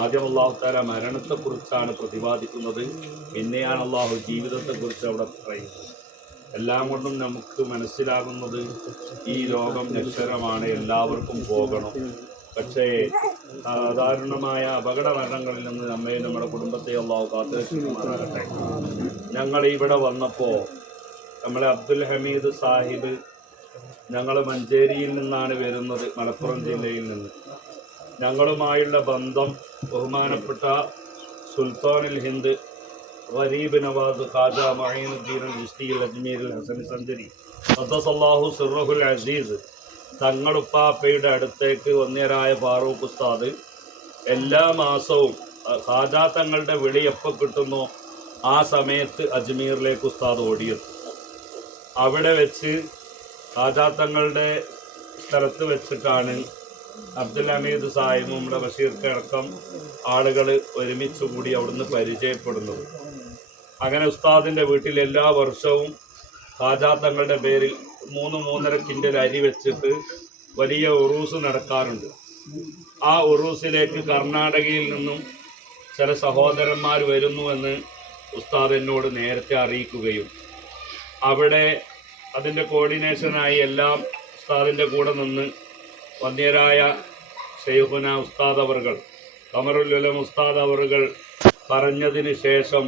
ആദ്യം അള്ളാഹു താല മരണത്തെക്കുറിച്ചാണ് പ്രതിപാദിക്കുന്നത്, പിന്നെയാണ് അള്ളാഹു ജീവിതത്തെക്കുറിച്ച് അവിടെ പറയുന്നത്. എല്ലാം കൊണ്ടും നമുക്ക് മനസ്സിലാകുന്നത് ഈ ലോകം നശ്വരമാണ്, എല്ലാവർക്കും പോകണം. പക്ഷേ സാധാരണമായ അപകട മരണങ്ങളിൽ നിന്ന് നമ്മെ നമ്മുടെ കുടുംബത്തെ അള്ളാഹു കാത്തുരക്ഷിക്കുമാറാകട്ടെ. ഞങ്ങൾ ഇവിടെ വന്നപ്പോൾ നമ്മളെ അബ്ദുൽ ഹമീദ് സാഹിബ്, ഞങ്ങൾ മഞ്ചേരിയിൽ നിന്നാണ് വരുന്നത്, മലപ്പുറം ജില്ലയിൽ നിന്ന്. ഞങ്ങളുമായുള്ള ബന്ധം ബഹുമാനപ്പെട്ട സുൽത്താനുൽ ഹിന്ദ് ഗരീബ് നവാസ് ഖാജ മഈനുദ്ദീൻ അൽ ചിശ്തി അജ്മീർ ഹസൻ സഞ്ചരി ഖദ്ദസല്ലാഹു സിർറഹുൽ അസീസ് തങ്ങളുപ്പാപ്പയുടെ അടുത്തേക്ക് വന്യരായ ഫാറൂഖ് ഉസ്താദ് എല്ലാ മാസവും ഖാജ തങ്ങളുടെ വിളി എപ്പോൾ കിട്ടുന്നോ ആ സമയത്ത് അജ്മീറിലേക്ക് ഉസ്താദ് ഓടിയെത്തും. അവിടെ വെച്ച് ഖാജ തങ്ങളുടെ സ്ഥലത്ത് വെച്ചിട്ടാണ് അബ്ദുൽ ഹമീദ് സാഹിബും നമ്മുടെ ബഷീർക്കടക്കം ആളുകൾ ഒരുമിച്ച് കൂടി അവിടുന്ന് പരിചയപ്പെടുന്നത്. അങ്ങനെ ഉസ്താദിൻ്റെ വീട്ടിൽ എല്ലാ വർഷവും ഖാജ തങ്ങളുടെ പേരിൽ 3-3.5 കിൻഡൽ അരി വെച്ചിട്ട് വലിയ ഉറൂസ് നടക്കാറുണ്ട്. ആ ഉറൂസിലേക്ക് കർണാടകയിൽ നിന്നും ചില സഹോദരന്മാർ വരുന്നുവെന്ന് ഉസ്താദ് എന്നോട് നേരത്തെ അറിയിക്കുകയും അവിടെ അതിൻ്റെ കോർഡിനേഷനായി എല്ലാം ഉസ്താദിൻ്റെ കൂടെ നിന്ന് വന്യരായ ശൈഖുന ഉസ്താദ് അവർകൾ, ഖമറുൽ ഉലമ ഉസ്താദ് അവർകൾ പറഞ്ഞതിന് ശേഷം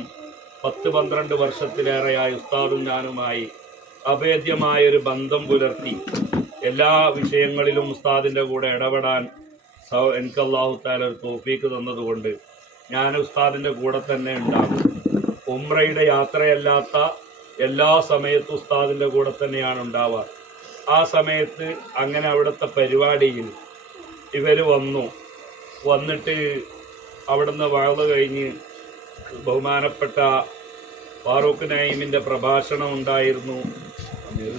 10-12 വർഷത്തിലേറെയായി ഉസ്താദും ഞാനുമായി അഭേദ്യമായൊരു ബന്ധം പുലർത്തി എല്ലാ വിഷയങ്ങളിലും ഉസ്താദിൻ്റെ കൂടെ ഇടപെടാൻ എനിക്ക് അല്ലാഹു തആല ഒരു തൗഫീക്ക് തന്നതുകൊണ്ട് ഞാൻ ഉസ്താദിൻ്റെ കൂടെ തന്നെ ഉണ്ടാകും. ഉംറയുടെ യാത്രയല്ലാത്ത എല്ലാ സമയത്തും ഉസ്താദിൻ്റെ കൂടെ തന്നെയാണ് ഉണ്ടാവാറ്. ആ സമയത്ത് അങ്ങനെ അവിടുത്തെ പരിപാടിയിൽ ഇവർ വന്നിട്ട് അവിടുന്ന് വഅള് കഴിഞ്ഞ് ബഹുമാനപ്പെട്ട ഫാറൂഖ് നഈമിൻ്റെ പ്രഭാഷണം ഉണ്ടായിരുന്നു.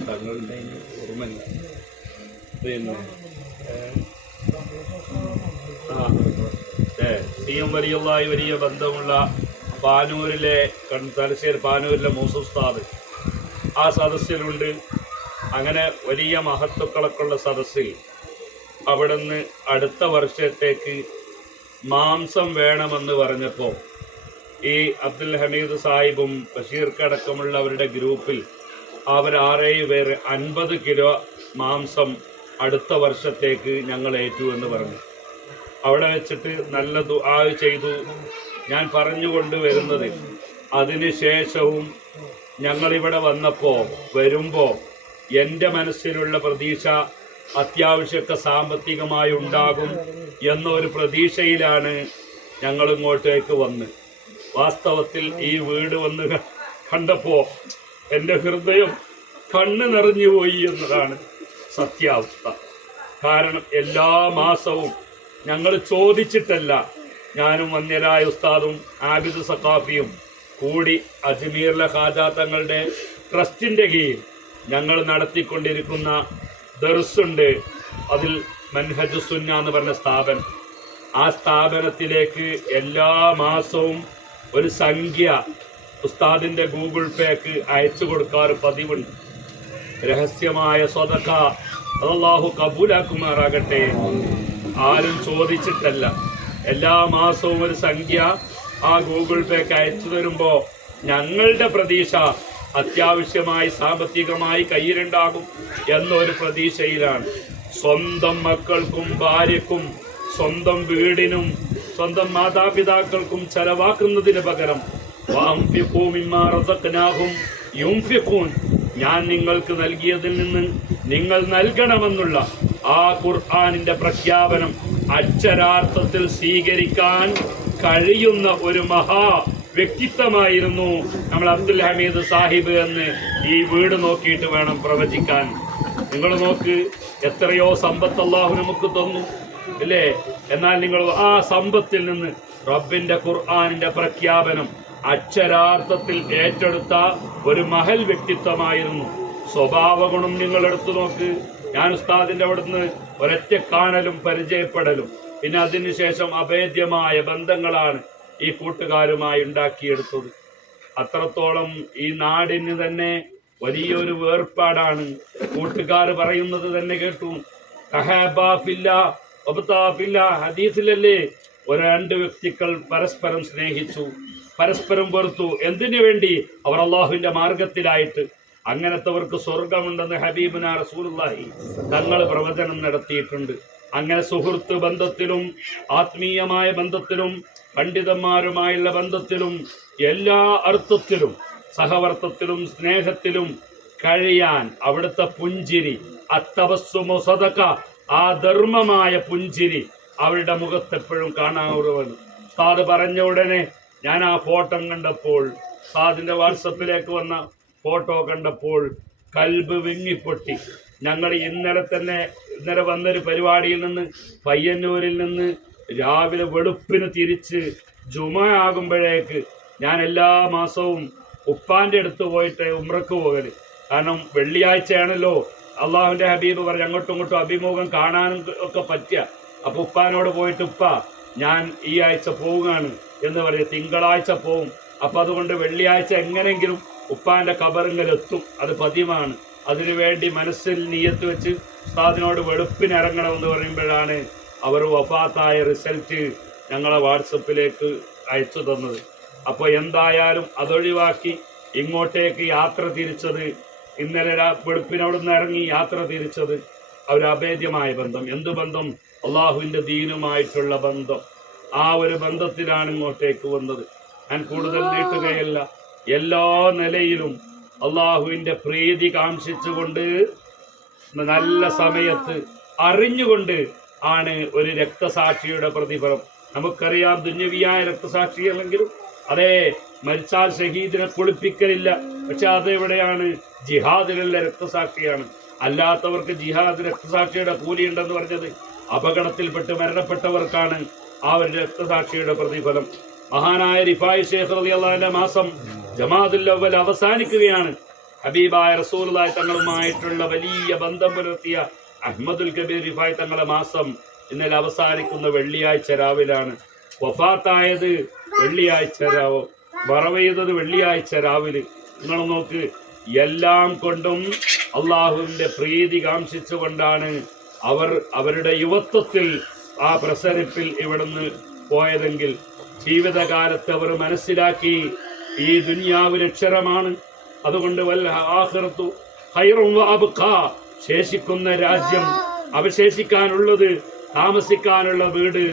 തങ്ങളുടെ ഓർമ്മയില്ല. പിന്നെ സിഎം വലിയുള്ളായി വലിയ ബന്ധമുള്ള പാനൂരിലെ തലശ്ശേരി പാനൂരിലെ മൂസ ഉസ്താദ് ആ സദസ്സിലുണ്ട്. അങ്ങനെ വലിയ മഹത്തുക്കളൊക്കെ ഉള്ള സദസ്സിൽ അവിടുന്ന് അടുത്ത വർഷത്തേക്ക് മാംസം വേണമെന്ന് പറഞ്ഞപ്പോൾ ഈ അബ്ദുൽ ഹമീദ് സാഹിബും ബഷീർക്കടക്കമുള്ളവരുടെ ഗ്രൂപ്പിൽ അവർ 6-7 പേര് 50 കിലോ മാംസം അടുത്ത വർഷത്തേക്ക് ഞങ്ങൾ ഏറ്റു എന്ന് പറഞ്ഞു. അവിടെ വെച്ചിട്ട് നല്ല ദുആ ചെയ്തു. ഞാൻ പറഞ്ഞുകൊണ്ട് വരുന്നത്, അതിനുശേഷവും ഞങ്ങളിവിടെ വരുമ്പോൾ എൻ്റെ മനസ്സിലുള്ള പ്രതീക്ഷ അത്യാവശ്യമൊക്കെ സാമ്പത്തികമായി ഉണ്ടാകും എന്നൊരു പ്രതീക്ഷയിലാണ് ഞങ്ങളിങ്ങോട്ടേക്ക് വന്ന്. വാസ്തവത്തിൽ ഈ വീട് വന്ന് കണ്ടപ്പോൾ എൻ്റെ ഹൃദയം കണ്ണ് നിറഞ്ഞുപോയി എന്നതാണ് സത്യാവസ്ഥ. കാരണം എല്ലാ മാസവും ഞങ്ങൾ ചോദിച്ചിട്ടല്ല, ഞാനും വന്യരായ ഉസ്താദും ആബിദ് സഖാഫിയും കൂടി അജ്മീറിലെ ഖാജ തങ്ങളുടെ ട്രസ്റ്റിൻ്റെ കീഴിൽ ഞങ്ങൾ നടത്തിക്കൊണ്ടിരിക്കുന്ന ദർസുണ്ട്. അതിൽ മൻഹജ് സുന്ന എന്ന് പറഞ്ഞ സ്ഥാപനം, ആ സ്ഥാപനത്തിലേക്ക് എല്ലാ മാസവും ഒരു സംഖ്യ ഉസ്താദിൻ്റെ ഗൂഗിൾ പേക്ക് അയച്ചു കൊടുക്കാറ് പതിവുണ്ട്. രഹസ്യമായ സ്വതക്ക അല്ലാഹു കബൂലാക്കുമാറാകട്ടെ. ആരും ചോദിച്ചിട്ടല്ല, എല്ലാ മാസവും ഒരു സംഖ്യ ആ ഗൂഗിൾ പേക്ക് അയച്ചു തരുമ്പോൾ ഞങ്ങളുടെ പ്രതീക്ഷ അത്യാവശ്യമായി സാമ്പത്തികമായി കയ്യിലുണ്ടാകും എന്നൊരു പ്രതീക്ഷയിലാണ്. സ്വന്തം മക്കൾക്കും ഭാര്യക്കും സ്വന്തം വീടിനും സ്വന്തം മാതാപിതാക്കൾക്കും ചെലവാക്കുന്നതിന് പകരം ഞാൻ നിങ്ങൾക്ക് നൽകിയതിൽ നിന്ന് നിങ്ങൾ നൽകണമെന്നുള്ള ആ ഖുർആനിന്റെ പ്രഖ്യാപനം അക്ഷരാർത്ഥത്തിൽ സ്വീകരിക്കാൻ കഴിയുന്ന ഒരു മഹാ വ്യക്തിത്വമായിരുന്നു നമ്മൾ അബ്ദുൽ ഹമീദ് സാഹിബ് എന്ന് ഈ വീട് നോക്കിയിട്ട് വേണം പ്രവചിക്കാൻ. നിങ്ങൾ നോക്ക്, എത്രയോ സമ്പത്ത് അല്ലാഹു നമുക്ക് തന്നു അല്ലേ? എന്നാൽ നിങ്ങൾ ആ സമ്പത്തിൽ നിന്ന് റബ്ബിന്റെ ഖുർആനിന്റെ പ്രഖ്യാപനം അക്ഷരാർത്ഥത്തിൽ ഏറ്റെടുത്ത ഒരു മഹൽ വ്യക്തിത്വമായിരുന്നു. സ്വഭാവ ഗുണം നിങ്ങൾ എടുത്തു നോക്ക്. ഞാൻ ഉസ്താദിന്റെ അവിടുന്ന് ഒരൊറ്റ കാണലും പരിചയപ്പെടലും പിന്നെ അതിനുശേഷം അഭേദ്യമായ ബന്ധങ്ങളാണ് ഈ കൂട്ടുകാരുമായി ഉണ്ടാക്കിയെടുത്തത്. അത്രത്തോളം ഈ നാടിന് തന്നെ വലിയൊരു വേർപാടാണ്. കൂട്ടുകാർ പറയുന്നത് തന്നെ കേട്ടു, തഹാബാ ഫില്ലാ ഹദീസിലല്ലേ രണ്ട് വ്യക്തികൾ പരസ്പരം സ്നേഹിച്ചു, പരസ്പരം വെറുത്തു. എന്തിനു വേണ്ടി? അവർ അള്ളാഹുവിന്റെ മാർഗത്തിലായിട്ട്. അങ്ങനത്തെവർക്ക് സ്വർഗമുണ്ടെന്ന് ഹബീബുനാ റസൂലുള്ളാഹി തങ്ങൾ പ്രവചനം നടത്തിയിട്ടുണ്ട്. അങ്ങനെ സുഹൃത്ത് ബന്ധത്തിലും ആത്മീയമായ ബന്ധത്തിലും പണ്ഡിതന്മാരുമായുള്ള ബന്ധത്തിലും എല്ലാ അർത്ഥത്തിലും സഹവർത്തത്തിലും സ്നേഹത്തിലും കഴിയാൻ അവിടുത്തെ പുഞ്ചിരി, അത്തബസ്സുമു സദഖ, ആ ധർമ്മമായ പുഞ്ചിരി അവരുടെ മുഖത്തെപ്പോഴും കാണാവുന്നതാണ്. ഉസ്താദ് പറഞ്ഞ ഉടനെ ഞാൻ ആ ഫോട്ടോ കണ്ടപ്പോൾ, ഉസ്താദിന്റെ വാട്സപ്പിലേക്ക് വന്ന ഫോട്ടോ കണ്ടപ്പോൾ കൽബ് വിങ്ങിപ്പൊട്ടി. ഞങ്ങൾ ഇന്നലെ വന്നൊരു പരിപാടിയിൽ നിന്ന്, പയ്യന്നൂരിൽ നിന്ന് രാവിലെ വെളുപ്പിന് തിരിച്ച് ജുമയാകുമ്പോഴേക്ക് ഞാൻ എല്ലാ മാസവും ഉപ്പാന്റെ അടുത്ത് പോയിട്ട് ഉംറക്ക് പോകല്. കാരണം വെള്ളിയാഴ്ചയാണല്ലോ അള്ളാഹുവിന്റെ ഹബീബ് പറഞ്ഞ് അങ്ങോട്ടും ഇങ്ങോട്ടും അഭിമുഖം കാണാനും ഒക്കെ പറ്റുക. അപ്പൊ ഉപ്പാനോട് പോയിട്ട് ഉപ്പ ഞാൻ ഈ ആഴ്ച പോവുകയാണ് എന്ന് പറയും, തിങ്കളാഴ്ച പോവും. അപ്പൊ അതുകൊണ്ട് വെള്ളിയാഴ്ച എങ്ങനെങ്കിലും ഉപ്പാന്റെ ഖബറിലെത്തും, അത് പതിവാണ്. അതിനുവേണ്ടി മനസ്സിൽ നിയത്ത് വെച്ച് ഉസ്താദിനോട് വെളുപ്പിന് ഇറങ്ങണമെന്ന് പറയുമ്പോഴാണ് അവർ വഫാത്തായ റിസൾട്ട് ഞങ്ങളെ വാട്സപ്പിലേക്ക് അയച്ചു തന്നത്. അപ്പോൾ എന്തായാലും അതൊഴിവാക്കി ഇങ്ങോട്ടേക്ക് യാത്ര തിരിച്ചത്, ഇന്നലെ വെളുപ്പിനോടുന്ന് ഇറങ്ങി യാത്ര തിരിച്ചത് ഒരു അഭേദ്യമായ ബന്ധം. എന്ത് ബന്ധം? അള്ളാഹുവിന്റെ ദീനുമായിട്ടുള്ള ബന്ധം. ആ ഒരു ബന്ധത്തിലാണ് ഇങ്ങോട്ടേക്ക് വന്നത്. ഞാൻ കൂടുതൽ നീട്ടുകയല്ല. എല്ലാ നിലയിലും അള്ളാഹുവിന്റെ പ്രീതി കാംക്ഷിച്ചുകൊണ്ട് നല്ല സമയത്ത് അറിഞ്ഞുകൊണ്ട് ആണ് ഒരു രക്തസാക്ഷിയുടെ പ്രതിഫലം. നമുക്കറിയാം ദുന്യവിയായ രക്തസാക്ഷി അല്ലെങ്കിലും അതേ മരിച്ചാൽ ഷഹീദിനെ കുളിപ്പിക്കലില്ല. പക്ഷെ അതെവിടെയാണ്? ജിഹാദിലുള്ള രക്തസാക്ഷിയാണ്. അല്ലാത്തവർക്ക് ജിഹാദ് രക്തസാക്ഷിയുടെ കൂലിയുണ്ടെന്ന് പറഞ്ഞത് അപകടത്തിൽപ്പെട്ട് മരണപ്പെട്ടവർക്കാണ് ആ ഒരു രക്തസാക്ഷിയുടെ പ്രതിഫലം. മഹാനായ റിഫായി ശൈഖ് റളിയല്ലാഹുവിന്റെ മാസം ജമാഅത്തുൽ അവ്വൽ അവസാനിക്കുകയാണ്. ഹബീബായ റസൂലുള്ളാഹി തങ്ങളുമായിട്ടുള്ള വലിയ ബന്ധം പുലർത്തിയ അഹ്മദുൽ കബീർ റിഫായി തങ്ങളുടെ മാസം ഇന്നലെ അവസാനിക്കുന്ന വെള്ളിയാഴ്ച രാവിലാണ്. വഫാത്തായത് വെള്ളിയാഴ്ച രാവ്, വറവെയ്തത് വെള്ളിയാഴ്ച രാവിലെ. നിങ്ങൾ നോക്ക്, എല്ലാം കൊണ്ടും അള്ളാഹുവിന്റെ പ്രീതി കാംക്ഷിച്ചുകൊണ്ടാണ് അവർ അവരുടെ യുവത്വത്തിൽ ആ പ്രസരിപ്പിൽ ഇവിടുന്ന് പോയതെങ്കിൽ ജീവിതകാലത്ത് അവർ മനസ്സിലാക്കി ഈ ദുനിയാവ് അക്ഷരമാണ്. അതുകൊണ്ട് വല്ല ആഖിറത്തു ഖൈറുൻ വഅബ്ഖാ, ശേഷിക്കുന്ന രാജ്യം, അവശേഷിക്കാനുള്ളത്, താമസിക്കാനുള്ള വീട്,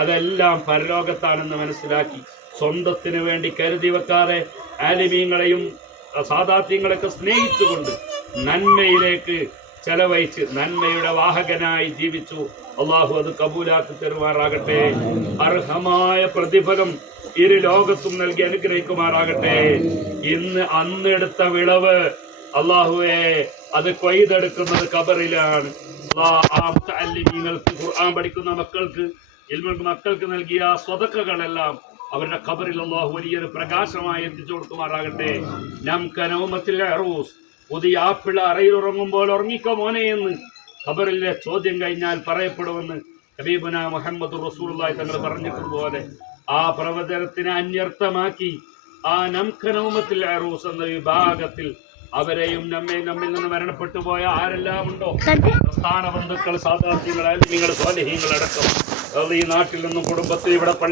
അതെല്ലാം പരലോകത്താണെന്ന് മനസ്സിലാക്കി സ്വന്തത്തിന് വേണ്ടി കരുതി വെക്കാതെ ആലിമീങ്ങളെയും സാദാത്യങ്ങളൊക്കെ സ്നേഹിച്ചുകൊണ്ട് നന്മയിലേക്ക് ചെലവഴിച്ച് നന്മയുടെ വാഹകനായി ജീവിച്ചു. അള്ളാഹു അത് കബൂലാക്കി തരുമാറാകട്ടെ. അർഹമായ പ്രതിഫലം ഇരു ലോകത്തും നൽകി അനുഗ്രഹിക്കുമാറാകട്ടെ. അന്നെടുത്ത വിളവ് അള്ളാഹുവെ അത് കൊയ്തെടുക്കുന്നത് ഖബറിലാണ്. ഖുർആൻ പഠിക്കുന്ന മക്കൾക്ക് നൽകിയ സ്വതക്കകളെല്ലാം അവരുടെ ഖബറിൽ അള്ളാഹു വലിയൊരു പ്രകാശമായി എത്തിച്ചു കൊടുക്കുമാറാകട്ടെ. പുതിയ ആപ്പിള അറയിൽ ഉറങ്ങുമ്പോൾ ഉറങ്ങിക്കോ മോനെ എന്ന് ഖബറിലെ ചോദ്യം കഴിഞ്ഞാൽ പറയപ്പെടുമെന്ന് ഹബീബുനാ മുഹമ്മദ് റസൂലുള്ളാഹി തങ്ങൾ പറഞ്ഞിട്ടുപോലെ ആ പ്രവചനത്തിനെ അന്വർത്ഥമാക്കി ആ നംഖനൗമത്തിൽ അറൂസ് എന്ന വിഭാഗത്തിൽ അവരെയും നമ്മിൽ നിന്ന് മരണപ്പെട്ടു പോയ ആരെല്ലാം ഉണ്ടോ, പ്രസ്ഥാന ബന്ധുക്കൾ, സാധാർത്ഥ്യങ്ങൾ, ആലിമീങ്ങൾ, സ്വാലിഹീങ്ങൾ അടക്കം ഈ നാട്ടിൽ നിന്നും കുടുംബത്തിൽ ഇവിടെ